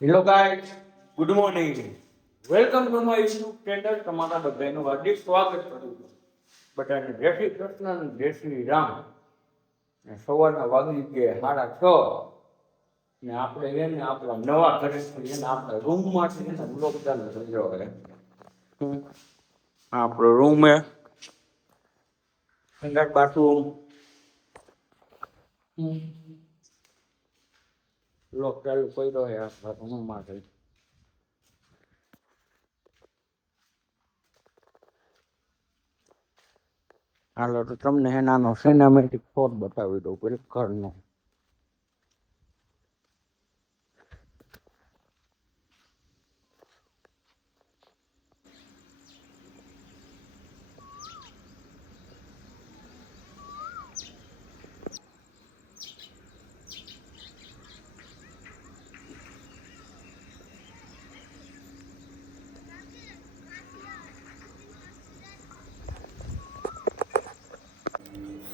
Hello guys, good morning. Welcome to my YouTube channel. તમારા બધાનું હાર્દિક સ્વાગત કરું છું. બધાને જય શ્રી કૃષ્ણ અને જય શ્રી રામ. ને સવારના વાગી ગયા 6:30 ને આપણે એને આપણા નવા ઘરે એને આપણા રૂમમાંથી એને બ્લોગ ચાલુ કર્યો છે. આપણો રૂમ હે સંડાસ બાથરૂમ. બ્લોગ ચાલુ કર્યો છે આપણા રૂમમાંથી. હાલો તો તમને હે નાનો સિનેમેટિક શોટ બતાવી દઉં પેલી ઘરનો.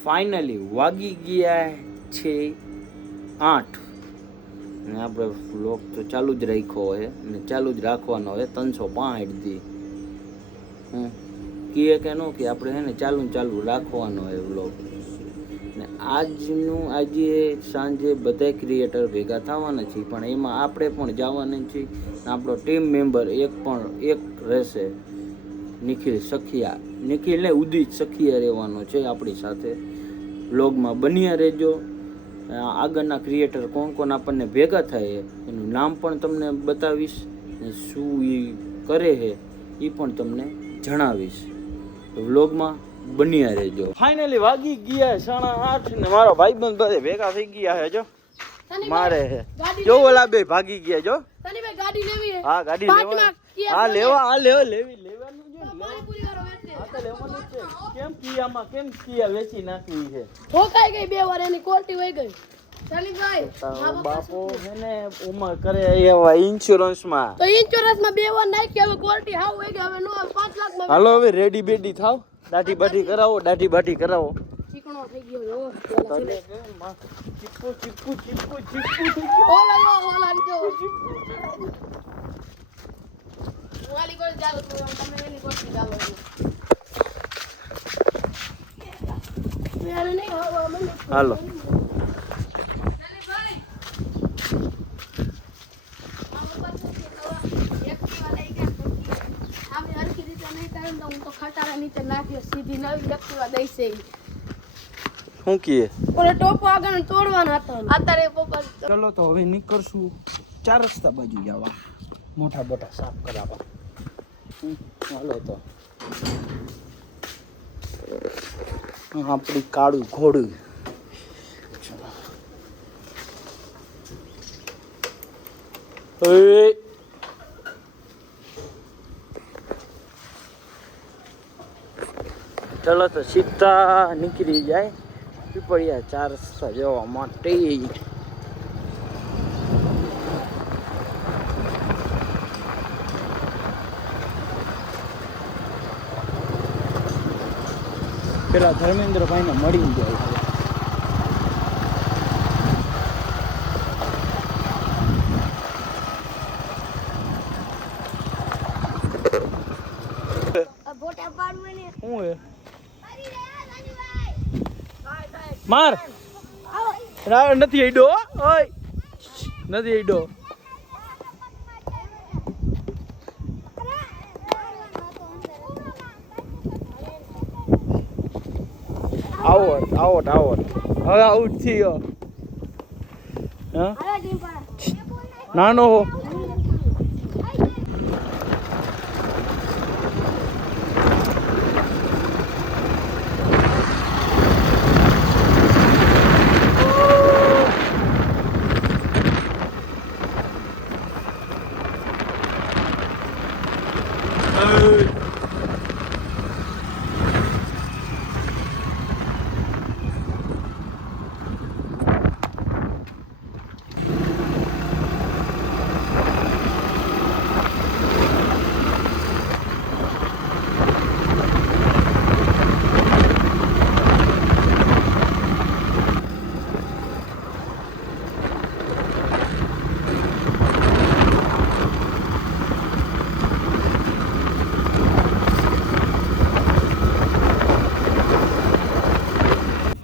ફાઇનલી વાગી ગયા છે 8 અને આપણે વ્લોગ તો ચાલુ જ રાખ્યો હોય અને ચાલુ જ રાખવાનો હોય 365 દી. કીએ કે નો કે આપણે હે ને ચાલુ રાખવાનો હોય વ્લોગ. ને આજે સાંજે બધા ક્રિએટર ભેગા થવાના છે, પણ એમાં આપણે પણ જવાના છીએ. આપણો ટીમ મેમ્બર એક રહેશે, નિખિલ ને ઉદિત સખિયા રહેવાનો છે આપણી સાથે. વ્લોગમાં બન્યા રહેજો. આગળના ક્રિએટર કોણ આપણને ભેગા થાય એનું નામ પણ તમને બતાવીશ ને શું એ કરે છે એ પણ તમને જણાવીશ. વ્લોગમાં બન્યા રહેજો. ફાઇનલી વાગી ગયા 8:30 ને મારો ભાઈબંધ બધે ભેગા થઈ ગયા છે. જો મારે જો ઓલા બે ભાગી ગયા. જો ગાડી લેવી છે. હા ગાડી લેવાનું છે. કેમ કિયા વેચી નાખવી છે? ઠોકાઈ ગઈ 2 વાર, એની ક્વોલિટી વહી ગઈ. સલીમભાઈ બાપો એને ઉમર કરે એવા ઇન્સ્યોરન્સ માં તો ઇન્સ્યોરન્સ માં 2 વાર નાખી, હવે ક્વોલિટી હાવ વહી ગઈ. હવે નો 5 લાખ માં. હાલો હવે રેડી બેડી થાવ, દાઢી બાઢી કરાવો. ચીકણો થઈ ગયો. જો ચીપકુ ઓલા લીધો. વાલી કોલ ચાલો તમે એની કોટી ચાલો. મેરે નહીં હવા મને. હાલો ખટારા નીચે નાખ્યો, સીધી નવી એક્ટિવા દઈ છે. શું કીએ ઓલો ટોપો આગળ તોડવાના હતા અત્યારે પપ્પા. ચલો તો હવે નીકળશું 4 રસ્તા બાજુ જવા, મોટા સાફ કરાવવા. હાલો તો આપણી કાળું ઘોડું. ચલો તો સીધા નીકળી જાય પીપળિયા 4 રસ્તા જવા માટે. પેલા ધર્મેન્દ્રભાઈ ને મળી જાય. માર નથી ઈડો, ઓય નથી ઈડો. આવટ હવે આઉટ થયો. નાનો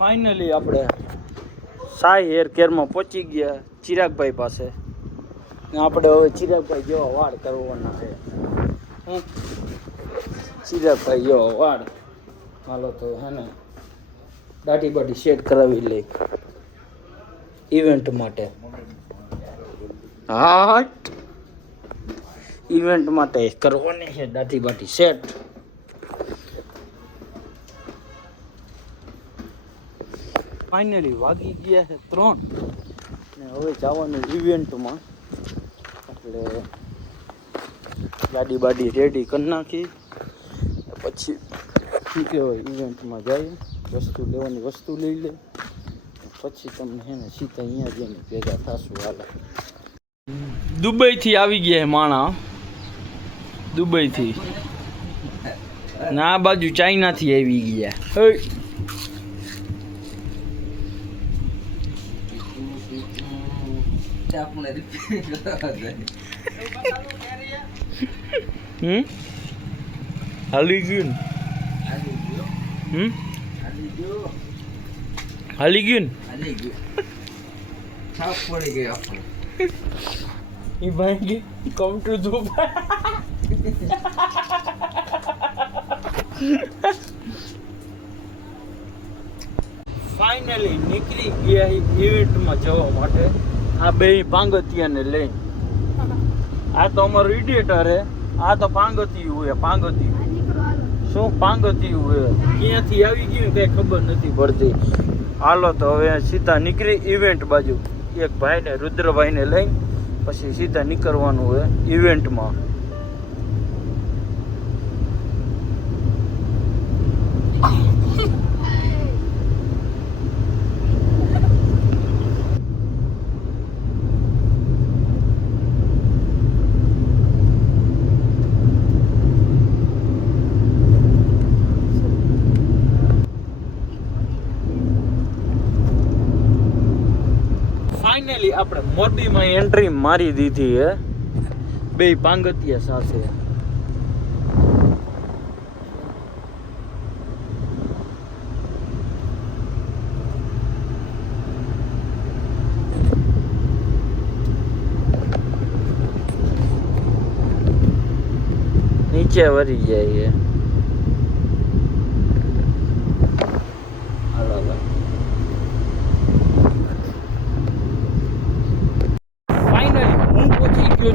ફાઇનલી આપણે સાઈ હેર કેરમાં પહોંચી ગયા ચિરાગભાઈ પાસે ને આપણે હવે ચિરાગભાઈ જેવા વાળ કરવાના છે. ચિરાગભાઈ જેવા વાળ હાલો તો હે ને દાઢી બાઢી સેટ કરાવી લઈ ઇવેન્ટ માટે. હા ઇવેન્ટ માટે કરવાની છે દાઢી બાઢી સેટ. ફાઇનલી વાગી ગયા છે 3 ને હવે જવાનું ઇવેન્ટમાં. એટલે ગાડી બાડી રેડી કરી નાખી પછી શું કહેવાય ઇવેન્ટમાં જઈએ, વસ્તુ લેવાની વસ્તુ લઈ લે પછી તમને છે ને સીધા અહીંયા જઈને ભેગા થશું. હાલ દુબઈથી આવી ગયા છે માણા, દુબઈથી ને આ બાજુ ચાઇનાથી આવી ગયા. હાલી ગયું હાલી ગયું એ ભાઈ કમ ટુ દુબઈ. ફાઇનલી નીકળી ગયા ઇવેન્ટમાં જવા માટે. આ બે પાંગતિયાને લઈ. આ તો અમારું એડિટર હે, આ તો પાંગતિયું હોય. પાંગતિયું શું પાંગતિયું હોય ક્યાંથી આવી ગયું કઈ ખબર નથી પડતી. હાલો તો હવે સીધા નીકળી ઇવેન્ટ બાજુ. એક ભાઈને રુદ્રભાઈને લઈને પછી સીધા નીકળવાનું હોય ઇવેન્ટમાં. ફાઇનલી આપણે મોરબીમાં એન્ટ્રી મારી દીધી હે બે પાંગતિયા સાથે. નીચે વળી જાય.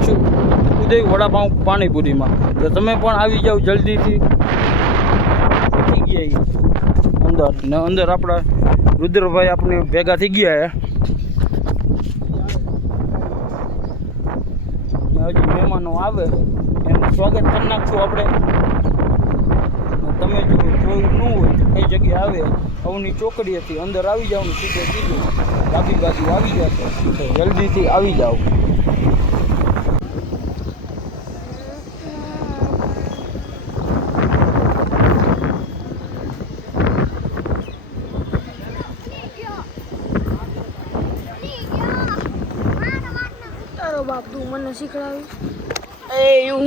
છું ઉદય વડાપાઉં પાણીપુરીમાં. તો તમે પણ આવી જાઓ જલ્દીથી. થઈ ગયા અંદર ને અંદર આપણા રુદ્રભાઈ આપણે ભેગા થઈ ગયા ને હજી મહેમાનો આવે એનું સ્વાગત કરી નાખશું આપણે. તમે જો જોયું ન હોય તો કઈ જગ્યાએ આવે અવની ચોકડી હતી અંદર આવી જાવ ને સીધે સીધું ડાબી બાજુ આવી જશે. તો જલ્દીથી આવી જાઓ. બાપ તું મને શીખડાવી હું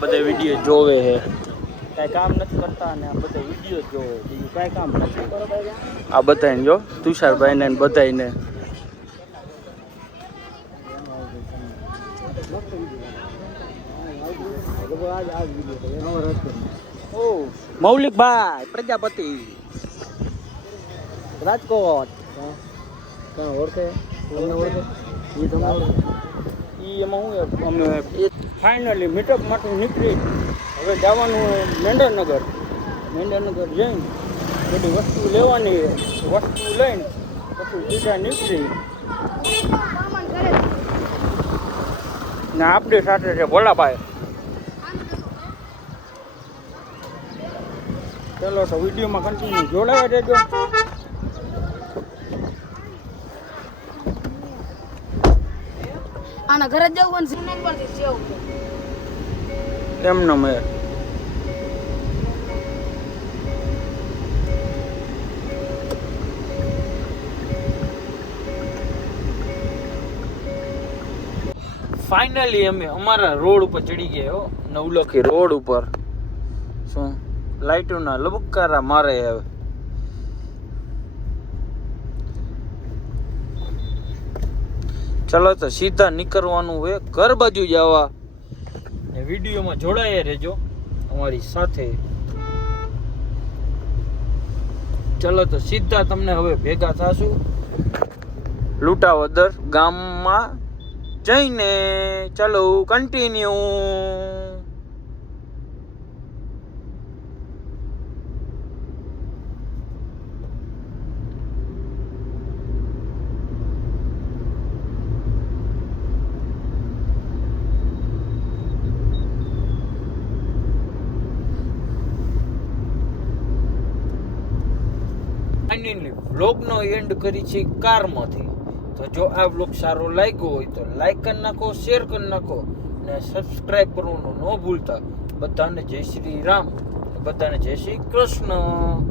બધા વિડીયો જોવે છે, કાંઈ કામ નથી કરતા ને આ બધા વિડીયો જોવે, બીજું કાંઈ કામ નથી. આ બધાને જો તુષારભાઈને ને બધાને મૌલિકભાઈ પ્રજાપતિ રાજકોટ ઓળખે એમાં હું અમે ફાઇનલી મીટઅપ માટે નીકળી. હવે જવાનું મેંદરનગર. મેંદરનગર જઈને બધી વસ્તુ લેવાની, વસ્તુ લઈને પછી સીધા નીકળી. ને આપણી સાથે છે ભોલાભાઈ. ચલો તો વિડીયોમાં કન્ટિન્યુ જોડાવા દેજો. આના ઘરે જવું અને નંબર થી સેવ એમને મેં ફાઇનલી અમે અમારા રોડ ઉપર ચડી ગયા હો, નવલખી રોડ ઉપર. શું લાઇટોના લબકારા મારે હવે. ચલો તો સીધા નીકળવાનું હોય ઘર બાજુ જવા. ને વિડીયોમાં જોડાયા રહેજો અમારી સાથે. ચલો તો સીધા તમને હવે ભેગા થાશું લૂંટાવદર ગામમાં જઈને. ચલો કન્ટિન્યુ. ફાઇનલી વ્લોગનો એન્ડ કરી છે કારમાંથી. તો જો આ વ્લોગ સારો લાગ્યો હોય તો લાઈક કરી નાખો, શેર કરી નાખો અને સબસ્ક્રાઇબ કરવાનું ન ભૂલતા. બધાને જય શ્રી રામ, બધાને જય શ્રી કૃષ્ણ.